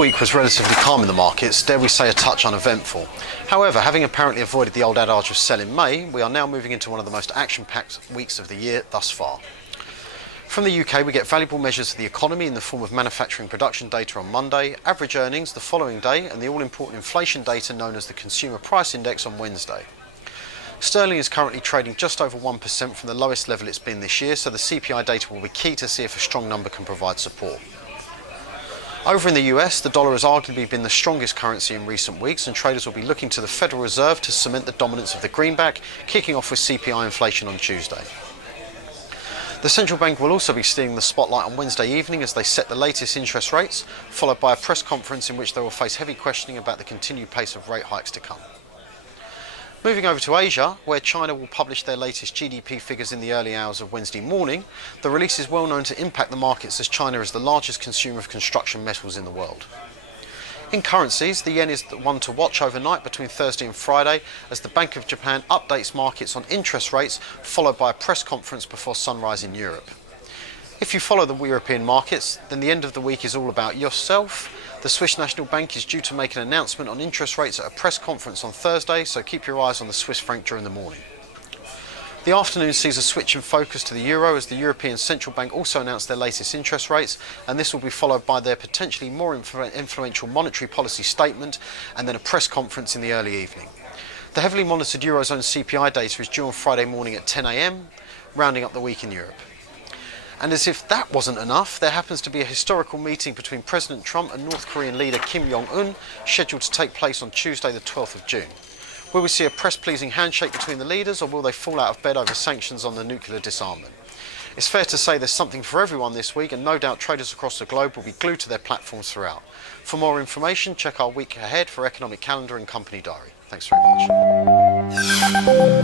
week was relatively calm in the markets, dare we say a touch uneventful. However, having apparently avoided the old adage of sell in May, we are now moving into one of the most action-packed weeks of the year thus far. From the UK, we get valuable measures of the economy in the form of manufacturing production data on Monday, average earnings the following day, and the all-important inflation data known as the Consumer Price Index on Wednesday. Sterling is currently trading just over 1% from the lowest level it's been this year, so the CPI data will be key to see if a strong number can provide support. Over in the US, the dollar has arguably been the strongest currency in recent weeks, and traders will be looking to the Federal Reserve to cement the dominance of the greenback, kicking off with CPI inflation on Tuesday. The central bank will also be stealing the spotlight on Wednesday evening as they set the latest interest rates, followed by a press conference in which they will face heavy questioning about the continued pace of rate hikes to come. Moving over to Asia, where China will publish their latest GDP figures in the early hours of Wednesday morning, the release is well known to impact the markets as China is the largest consumer of construction metals in the world. In currencies, the yen is the one to watch overnight between Thursday and Friday as the Bank of Japan updates markets on interest rates, followed by a press conference before sunrise in Europe. If you follow the European markets, then the end of the week is all about yourself. The Swiss National Bank is due to make an announcement on interest rates at a press conference on Thursday, so keep your eyes on the Swiss franc during the morning. The afternoon sees a switch in focus to the euro as the European Central Bank also announced their latest interest rates, and this will be followed by their potentially more influential monetary policy statement and then a press conference in the early evening. The heavily monitored Eurozone CPI data is due on Friday morning at 10 AM, rounding up the week in Europe. And as if that wasn't enough, there happens to be a historical meeting between President Trump and North Korean leader Kim Jong-un scheduled to take place on Tuesday the 12th of June. Will we see a press-pleasing handshake between the leaders, or will they fall out of bed over sanctions on the nuclear disarmament? It's fair to say there's something for everyone this week, and no doubt traders across the globe will be glued to their platforms throughout. For more information, check our week ahead for economic calendar and company diary. Thanks very much.